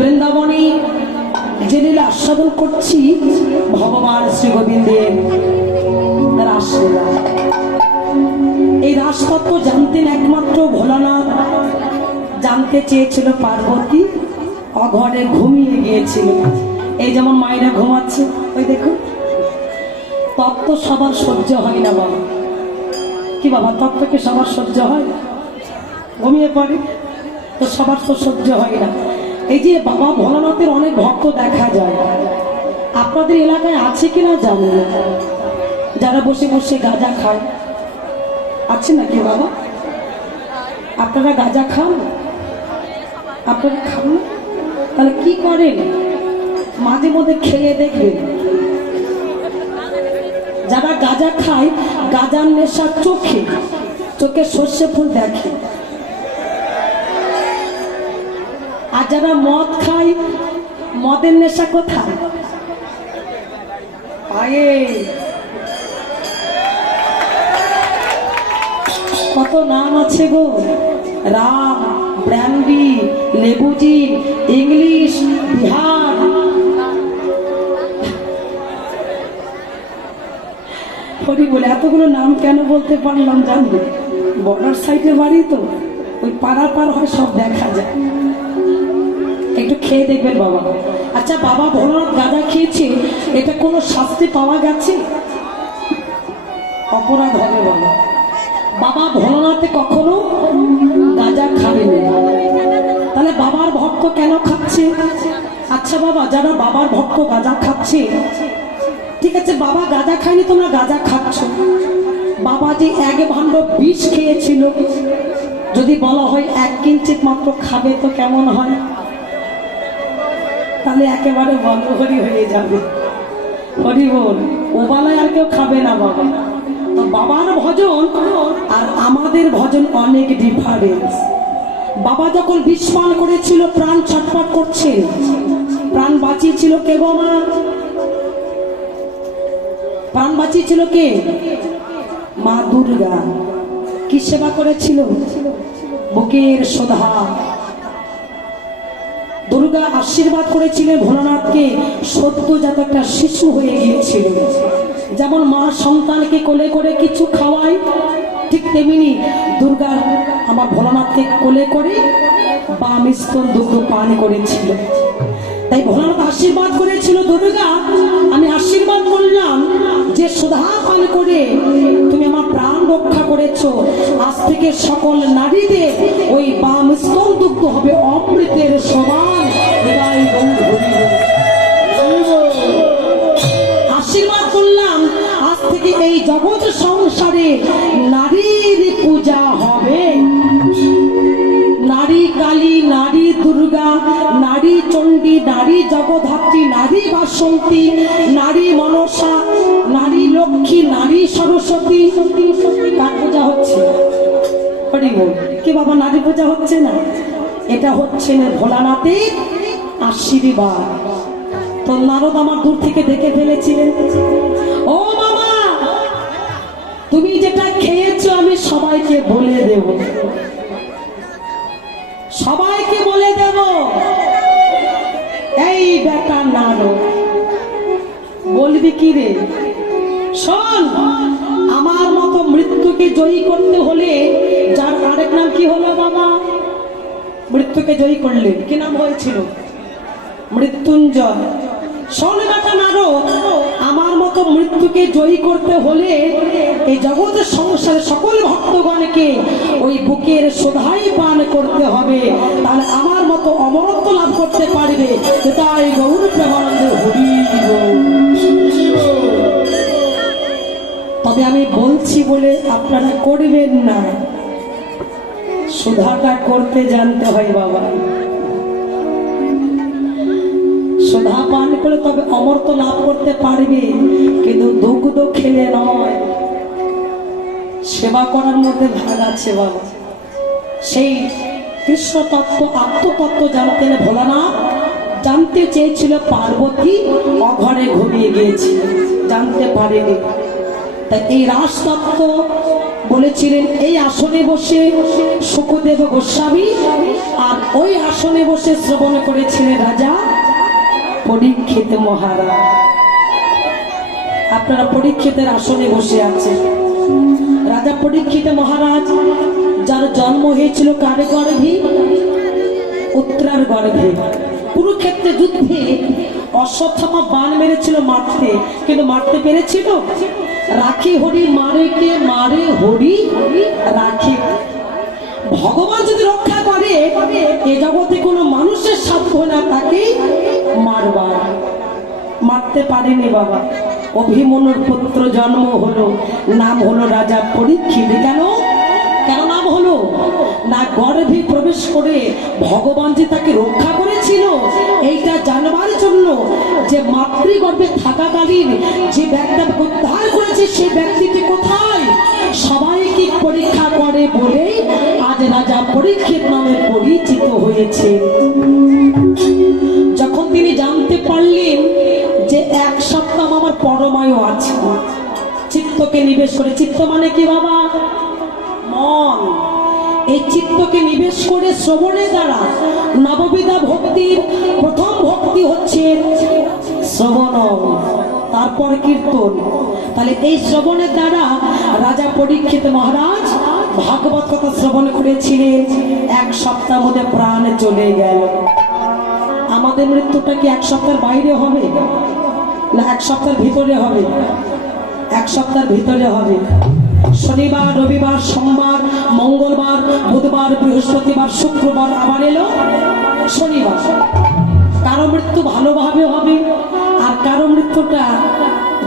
বৃন্দাবনে যে লীলা আস্বাদন করছি, ভগবান শ্রী গোবিন্দের রাসলীলা। এই রাসতত্ত্ব জানতেন একমাত্র ভোলানাথ। জানতে চেয়েছিল পার্বতী, অঘরে ঘুমিয়ে গিয়েছিল। এই যেমন মায়েরা ঘুমাচ্ছে, ওই দেখুন। তত্ত্ব সবার সহ্য হয় না বাবা। কি বাবা তত্ত্বকে সবার সহ্য হয়? ঘুমিয়ে পড়ে, তো সবার তো সহ্য হয় না। এই যে বাবা ভোলানাথের অনেক ভক্ত দেখা যায়, আপনাদের এলাকায় আছে কিনা জানি যারা বসে বসে গাঁজা খায়। আছে নাকি বাবা? আপনারা গাঁজা খান? আপনারা খান তাহলে কি করেন? মাঝে মধ্যে খেয়ে দেখবেন। যারা গাঁজা খায়, গাঁজার নেশা চোখে চোখে সর্ষে ফুল দেখে। আর যারা মদ খায়, মদের নেশা কোথায়? কত নাম আছে গো? রাম ব্র্যান্ডি লেবুজি, ইংলিশ, বিহার। হরি বলে, এতগুলো নাম কেন বলতে পারলাম জানবে বর্ডার সাইডে বাড়ি তো, ওই পাড়া পার হয় সব দেখা যায়। একটু খেয়ে দেখবেন বাবা। আচ্ছা বাবা ভোলানাথ গাঁজা খেয়েছে? এটা কোনো শাস্তি পাওয়া গেছে? অপরাধ হবে বাবা। বাবা, ভোলানাথে কখনো গাঁজা খাবেন না। তাহলে বাবার ভক্ত কেন খাচ্ছে? আচ্ছা বাবা, যারা বাবার ভক্ত গাঁজা খাচ্ছে, ঠিক আছে, বাবা গাঁজা খায়নি, তোমরা গাঁজা খাচ্ছ। বাবা যে এক ভাণ্ড বিষ খেয়েছিল, যদি বলা হয় এক কিঞ্চিত মাত্র খাবে তো কেমন হয়? তাহলে একেবারে বন্ধ হরি হয়ে যাবে। হরি বল, ওবালায় আর কেউ খাবে না বাবা। বাবার ভজন আর আমাদের ভজন অনেক ডিফারেন্স বাবা যখন বিষ পান করেছিল, প্রাণ ছটফট করছে। প্রাণ বাঁচিয়েছিল কে গো মা? প্রাণ বাঁচিয়েছিল কে? মা দুর্গা। কি সেবা করেছিল? বুকের সোধা। দুর্গা আশীর্বাদ করেছিলেন ভোলানাথকে। সদ্যজাত একটা শিশু হয়ে গিয়েছিল। যেমন মা সন্তানকে কোলে করে কিছু খাওয়ায়, ঠিক তেমনি দুর্গা আমার ভোলানাথকে কোলে করে বা আমি মিস্তন দুগ্ধ পান করেছিল। তাই ভোলানাথ আশীর্বাদ করেছিল, দুর্গা, আমি আশীর্বাদ করলাম যে সুধা পান করে তুমি আমার প্রাণ রক্ষা করেছ, আজ থেকে সকল নারীদের ওই বাম স্তন দুগ্ধ হবে অমৃতের সমান। আশীর্বাদ করলাম, আজ থেকে এই জগৎ সংসারে নারীর পূজা হবে নারী কালী, নারী দুর্গা, নারী চণ্ডী, নারী জগধাত্রী নারী বাসন্তী, নারী মনসা নারী লক্ষ্মী, নারী সরস্বতী কার পূজা হচ্ছে। কি বাবা নারী পূজা হচ্ছে না? এটা হচ্ছে না ভোলানাথের আশীর্বাদ। তো নারদ আমার দূর থেকে দেখে ফেলেছিলেন। ও মামা তুমি যেটা খেয়েছো আমি সবাইকে বলে দেব। সবাইকে বলে দেব। এই বেটা নারদ, বলবি কি রে? শোন, আমার মতো মৃত্যুকে জয়ী করতে হলে যার আরেক নাম কি হলো বাবা? মৃত্যুকে জয়ী করলেন কি নাম হয়েছিল? মৃত্যুঞ্জয়। শোন আমার মতো মৃত্যুকে জয়ী করতে হলে এই জগতের সংসারে সকল ভক্তগণকে ওই বুকের সোধাই পান করতে হবে। তাহলে আমার মতো অমরত্ব লাভ করতে পারবে। তাই গৌর প্রেমানন্দ হরি। তবে আমি বলছি বলে আপনারা করবেন না। সুধাটা করতে জানতে হয় বাবা। সুধা পান করে তবে অমর্ত লাভ করতে পারবে, কিন্তু দুগ্ধ খেলে নয়। সেবা করার মধ্যে ভাগ আছে বাবা। সেই কৃষ্ণ তত্ত্ব আত্মতত্ত্ব জানতেন ভোলানাথ জানতে চেয়েছিল পার্বতী অঘরে ঘুমিয়ে গিয়েছিল, জানতে পারেনি। এই রাজতত্ত্ব বলেছিলেন এই আসনে বসে সুখদেব গোস্বামী আর ওই আসনে বসে শ্রবণ করেছিলেন রাজা পরীক্ষিত মহারাজ। আপনারা পরীক্ষিতের আসনে বসে আছেন। রাজা পরীক্ষিত মহারাজ, যার জন্ম হয়েছিল কারে গর্ভে? উত্তরার গর্ভে। কুরুক্ষেত্রে যুদ্ধে অশ্বত্থামা বান মেরেছিল মারতে। কিন্তু মারতে পেরেছিল? রাখি হরি মারে কে মারে হরি রাখি। ভগবান যদি রক্ষা করে, এ জগতে কোনো মানুষের সাধ্য না তাকে মারবার। মারতে পারেনি বাবা। অভিমনুর পুত্র জন্ম হলো, নাম হলো রাজা পরীক্ষিত। কেন? না গর্ভে প্রবেশ করে ভগবান যে তাকে রক্ষা করেছিল, এইটা জানবার জন্য যে মাতৃগর্ভে থাকাকালীন যে ব্যক্তিটা উদ্ধার করেছে সেই ব্যক্তিটি কোথায়? সবাইকে পরীক্ষা করে বলে আজ রাজা পরীক্ষিত নামে পরিচিত হয়েছে। যখন তিনি জানতে পারলেন যে এক সপ্তাহ আমার পরমায়ু আছে, চিত্তকে নিবেশ করে, চিত্ত মানে কি বাবা? চিত্তকে নিবেশ করে শ্রবণের দ্বারা নববিধা ভক্তির প্রথম ভক্তি হচ্ছে শ্রবণ, তারপর কীর্তন। তাহলে এই শ্রবণের দ্বারা রাজা পরীক্ষিত মহারাজ ভাগবত কথা শ্রবণ করেছিলেন। এক সপ্তাহ মধ্যে প্রাণ চলে গেল। আমাদের মৃত্যুটা কি এক সপ্তাহের বাইরে হবে? না, এক সপ্তাহের ভিতরে হবে। এক সপ্তাহের ভিতরে হবে। শনিবার, রবিবার, সোমবার মঙ্গলবার, বুধবার, বৃহস্পতিবার, শুক্রবার আবার এলো শনিবার। কারও মৃত্যু ভালোভাবে হবে আর কারও মৃত্যুটা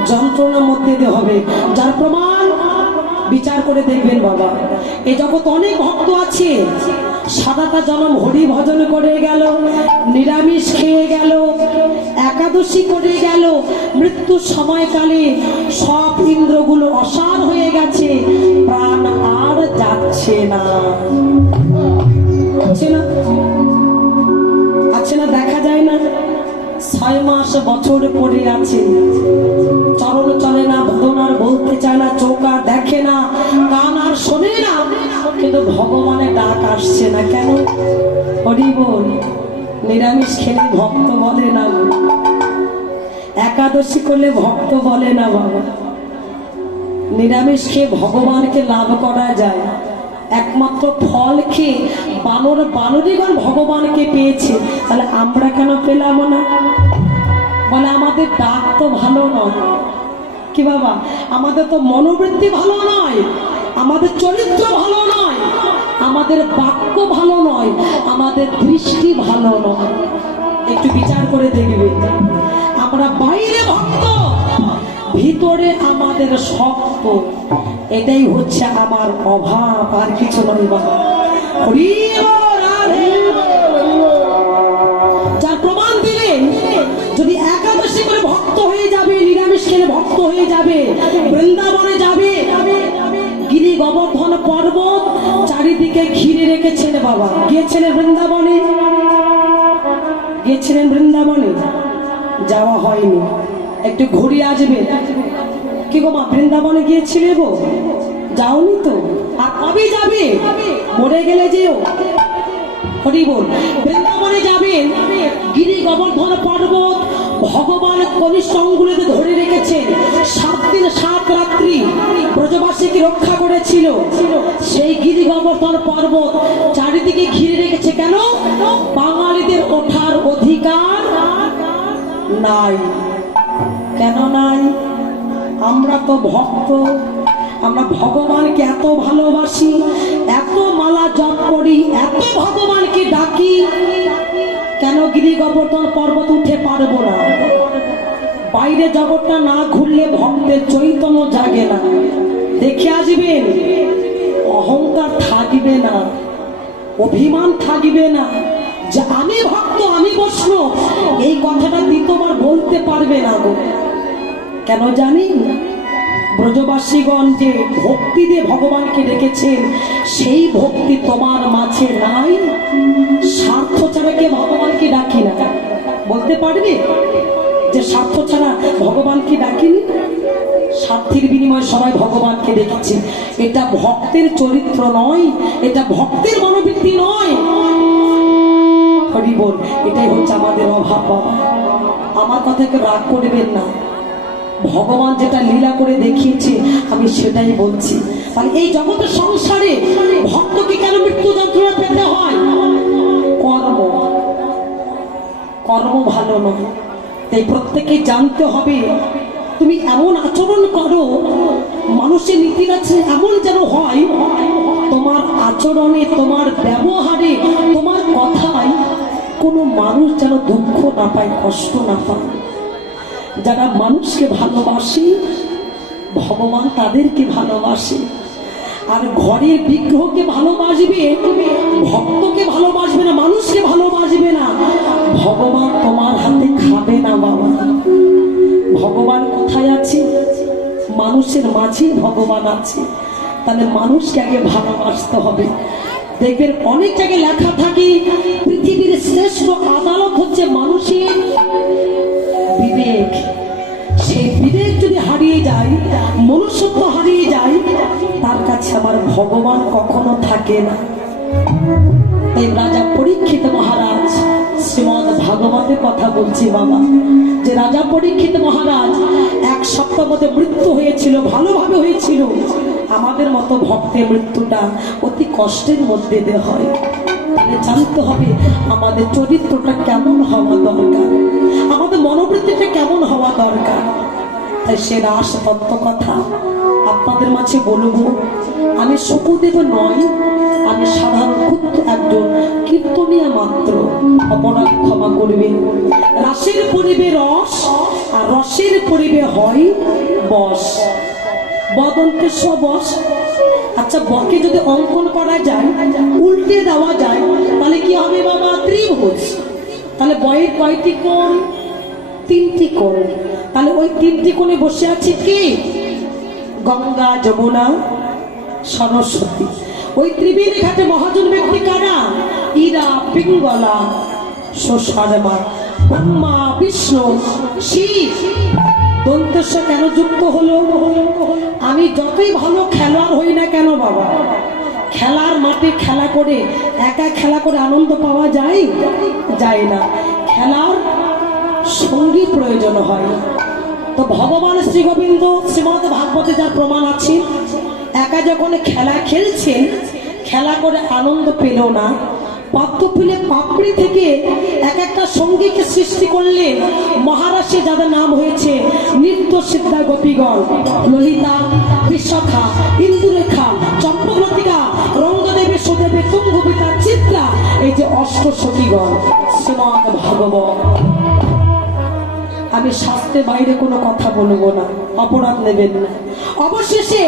যন্ত্রণার মধ্যে দিয়ে হবে। যার প্রমাণ বিচার করে দেখবেন বাবা। এই জগৎ অনেক ভক্ত আছে। সাদাটা জনম হরি ভজন করে গেল, নিরামিষ খেয়ে গেল একাদশী করে গেল। মৃত্যুর সময়কালে সব ইন্দ্রগুলো অসার হয়ে গেছে। প্রাণ আর যাচ্ছে না। না? দেখা যায় না? ছয় মাস বছর আছে। চলে না ভদনার বলতে চায় না আর দেখে না, কান আর শোনে না। কিন্তু ভগবানের ডাক আসছে না কেন? হরি বল। নিরামিষ খেলে ভক্ত বলে না একাদশী করলে ভক্ত বলে না বাবা নিরামিষ খেয়ে ভগবানকে লাভ করা যায়। একমাত্র ফল খেয়ে বানর বানরীগণ ভগবানকে পেয়েছে। তাহলে আমরা কেন পেলাম না? বলে আমাদের ডাক তো ভালো নয়। কি বাবা? আমাদের তো মনোবৃত্তি ভালো নয়। আমাদের চরিত্র ভালো আমাদের বাক্য ভালো নয়, আমাদের দৃষ্টি ভালো নয়। একটু বিচার করে দেখবে। আমরা বাইরে ভক্ত, ভিতরে আমাদের শক্ত। এটাই হচ্ছে আমার অভাব, আর কিছু নয় বাবা। প্রমাণ দিলেন যদি একাদশী করে ভক্ত হয়ে যাবে, নিরামিষ খেলে ভক্ত হয়ে যাবে, বৃন্দাবনে চারিদিকে ঘিরে রেখেছেন বাবা। গিয়েছিলেন বৃন্দাবনে? গিয়েছিলেন বৃন্দাবনে? যাওয়া হয়নি। একটু ঘুরে আসবে। কি গো মা, বৃন্দাবনে গিয়েছিলে গো? যাওনি তো? আর কবে যাবে? মরে গেলে যেও। হরি বল বৃন্দাবনে যাবেন গিরি গোবর্ধন পর্বত ভগবান কনিষ্ঠ অঙ্গুলিতে ধরে রেখেছেন। সাত দিন সাত রাত্রি ব্রজবাসীকে রক্ষা করেছিল। সেই গিরি পর্বত চারিদিকে ঘিরে রেখেছে কেন? বাঙালিদের ওঠার অধিকার নাই। কেন নাই? আমরা তো ভক্ত, আমরা ভগবানকে এত ভালোবাসি, এত মালা জপ করি, এত ভগবানকে ডাকি। কেন গিরি গোবর্ধন পর্বত উঠে পারব না? বাইরে জগৎটা না ঘুরলে ভক্তের চৈতন্য জাগে না। দেখে আসবেন? অহংকার থাকবে না, অভিমান থাকবে না। যে আমি ভক্ত, আমি বৈষ্ণব, এই কথাটা দ্বিতীয়বার বলতে পারবে না গো? কেন জানি? ব্রজবাসীগণ যে ভক্তি দিয়ে ভগবানকে ডেকেছেন, সেই ভক্তি তোমার মাঝে নাই। স্বার্থ ছাড়া কে ভগবানকে ডাকি না? বলতে পারবে? যে স্বার্থ ছাড়া ভগবানকে ডাকিনি? স্বার্থের বিনিময়ে সবাই ভগবানকে দেখেছে। এটা ভক্তের চরিত্র নয়, এটা ভক্তের মনোবৃত্তি নয়। হরিবল এটাই হচ্ছে আমাদের অভাব। বাবা আমার কথাকে রাগ করবেন না। ভগবান যেটা লীলা করে দেখিয়েছে, আমি সেটাই বলছি। তাহলে এই জগতের সংসারে ভক্তকে কেন মৃত্যু যন্ত্রণা পেতে হয়? কর্ম। কর্ম ভালো নয়। তাই প্রত্যেকে জানতে হবে, তুমি এমন আচরণ করো, মানুষের নীতির আছে এমন যেন হয়, তোমার আচরণে, তোমার ব্যবহারে, তোমার কথায় কোনো মানুষ যেন দুঃখ না পায়, কষ্ট না পায়। যারা মানুষকে ভালোবাসে, ভগবান তাদেরকে ভালোবাসে। আর ঘরের বিগ্রহকে ভালোবাসবে ভক্তকে ভালোবাসবে না, মানুষকে ভালোবাসবে না। ভগবান তোমার হাতে খাবে না বাবা। ভগবান কোথায় আছে? মানুষের মাঝে ভগবান আছে। তাহলে মানুষকে আগে ভালোবাসতে হবে। দেখবেন অনেক জায়গায় লেখা থাকে, পৃথিবীর শ্রেষ্ঠ আদালত হচ্ছে মানুষের বিবেক। সেই বিবেক যদি হারিয়ে যায়, মনুষ্যত্ব হারিয়ে যায় তার কাছে আমার ভগবান কখনো থাকে না। এই রাজা পরীক্ষিত মহারাজ, শ্রীমদ ভাগবতের কথা বলছি বাবা। যে রাজা পরীক্ষিত মহারাজ, এক সপ্তাহ মধ্যে মৃত্যু হয়েছিল, ভালোভাবে হয়েছিল। আমাদের মতো ভক্তের মৃত্যুটা অতি কষ্টের মধ্যে দিয়ে হয়। জানতে হবে আমাদের চরিত্রটা কেমন হওয়া দরকার। আমাদের মনোবৃত্তিটা কেমন হওয়া দরকার। তাই সে রাস তত্ত্ব কথা আপনাদের মাঝে বলব, আমি সুকুদেব নয় আমি সাধারণ ক্ষুদ্র একজন কীর্তনিয়া মাত্র। অপরাধ ক্ষমা করবে। রাসের পরিবে রস, আর রসের পরিবে হয় বস। বদনকে সবস। আচ্ছা বকে যদি অঙ্কন করা যায়, উল্টে দেওয়া যায়, তাহলে কি হবে বাবা ত্রিভুজ তাহলে বয়ের কয়টি কোণ? তিনটি কোণ। তাহলে ওই তিনটি কোণে বসে আছে কি? গঙ্গা, যমুনা, সরস্বতী। ওই ত্রিবেণী ঘাটে মহাজন ব্যক্তি কারা? ইরা পিঙ্গলা সোসারমা ব্রহ্মা, বিষ্ণু, শিব। দন্তেশ্ব কেন যুক্ত হলো? আমি যতই ভালো খেলোয়াড় হই না কেন বাবা, খেলার মাঠে খেলা করে, একা খেলা করে আনন্দ পাওয়া যায়? যায় না। খেলার সঙ্গী প্রয়োজন হয়। তো ভগবান শ্রী গোবিন্দ শ্রীমদ ভাগবতে যার প্রমাণ আছে, একা যখন খেলা খেলছেন, খেলা করে আনন্দ পেল না। পাত্রপিলে পাপড়ি থেকে এক একটা সঙ্গীকে সৃষ্টি করলেন। মহারাষ্ট্রে যাদের নাম হয়েছে, নৃত্য সিদ্ধা গোপীগণ, ললিতা বিশাখা ইন্দুরেখা চম্পকলতিকা রঙ্গদেবী, সুদেবী তুঙ্গবিতা চিত্রা, এই যে অষ্ট সতীগণ শ্রীমদ ভাগবত। আমি স্বাস্থ্যের বাইরে কোনো কথা বলব না, অপরাধ নেবেন না। অবশেষে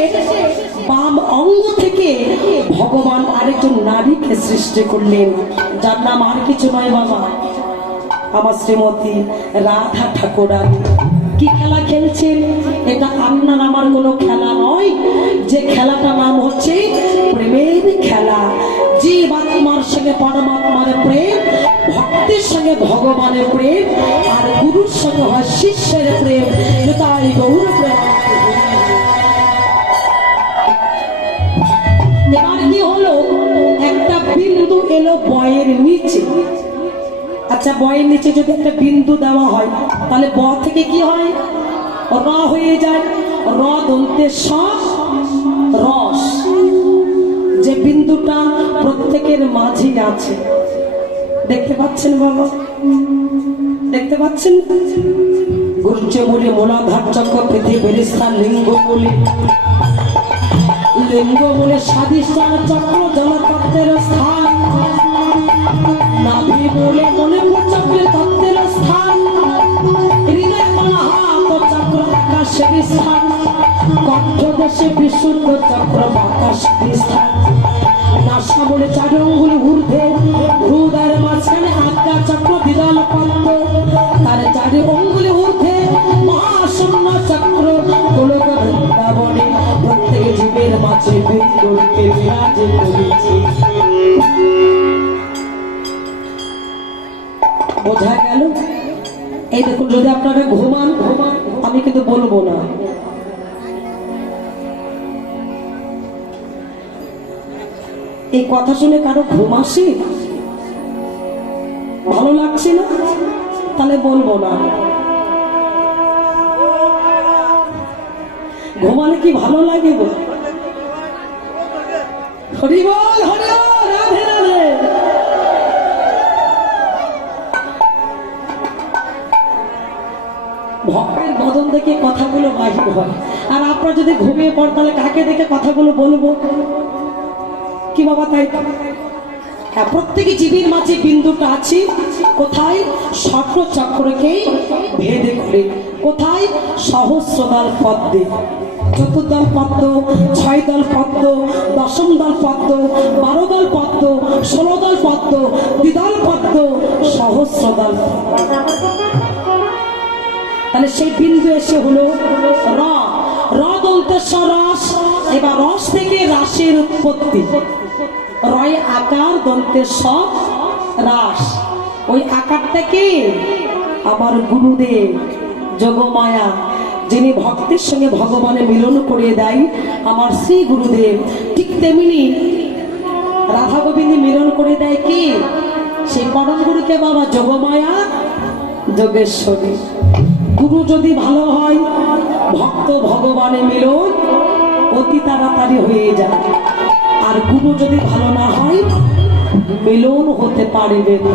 বাম অঙ্গ থেকে ভগবান আরেকজন নারীকে সৃষ্টি করলেন, যার নাম আর কিছু নয় বাবা, আমার শ্রীমতী রাধা ঠাকুরানী। কি খেলা খেলছেন? এটা আপনার আমার কোনো খেলা নয়, যে খেলাটা নাম হচ্ছে প্রেমের খেলা। জীব আত্মার সঙ্গে পরমাত্মার প্রেম ভক্তের সঙ্গে ভগবানের প্রেম, আর গুরুর সঙ্গে হয় শিষ্যের প্রেম। তাই গৌর প্রেম হলো? একটা বিন্দু এলো বয়ের নিচে। আচ্ছা বয়ের নিচে যদি একটা বিন্দু দেওয়া হয়, তাহলে ব থেকে কি হয়? র হয়ে যায়। র রস। যে বিন্দুটা প্রত্যেকের মাঝে আছে দেখতে পাচ্ছেন বাবা দেখতে পাচ্ছেন? গুরুচ বলে মোলাধার চক্র, পৃথিবীর স্থান লিঙ্গ বলে। লিঙ্গ বলে স্বাধিষ্ঠান চক্র জলতত্ত্বের স্থান। নাভি বলে মনে চক্রে তত্ত্বের স্থান। চক্র, আকাশের স্থান। কণ্ঠ দেশে বিশুদ্ধ চক্র বাতাসের স্থান নাসা বলে চার অঙ্গুলি ঊর্ধ্বে। ঘুমান আমি কিন্তু বলব না। এই কথা শুনে কারও ঘুম ভালো লাগছে না? তাহলে বলব না। ঘুমালে কি ভালো লাগে হরিবল হরিবল! বদন দেখে কথাগুলো বাহির হয় আর আপনারা যদি ঘুমিয়ে পড় তাহলে কাকে দেখে কথাগুলো বলব? কি বাবা তাই? হ্যাঁ প্রত্যেকে জীবের মাঝে বিন্দুটা আছে। কোথায়? ষট চক্রকেই ভেদে করে। কোথায়? সহস্রদল পদ্মে। চতুর্দল পদ্ম ছয় দল পদ্ম দশম দল পদ্ম বারো দল পদ্ম ষোলো দল পদ্ম, দ্বিদল পদ্ম, সহস্রদল তাহলে সেই বিন্দু এসে হলো র। র দন্তেশ্বর রস। এবার রস থেকে রাসের উৎপত্তি। রয় আকার দন্তের সব রাস। ওই আকারটাকে আমার গুরুদেব যোগমায়া, যিনি ভক্তের সঙ্গে ভগবানের মিলন করিয়ে দেয়, আমার শ্রী গুরুদেব, ঠিক তেমনি রাধা গোবিন্দে মিলন করে দেয় কি? সেই পরম গুরুকে বাবা যোগমায়া যোগেশ্বরী। গুরু যদি ভালো হয়, ভক্ত ভগবানে মিলন, অতি তাড়াতাড়ি হয়ে যায়। আর গুরু যদি ভালো না হয়, মিলন হতে পারে না।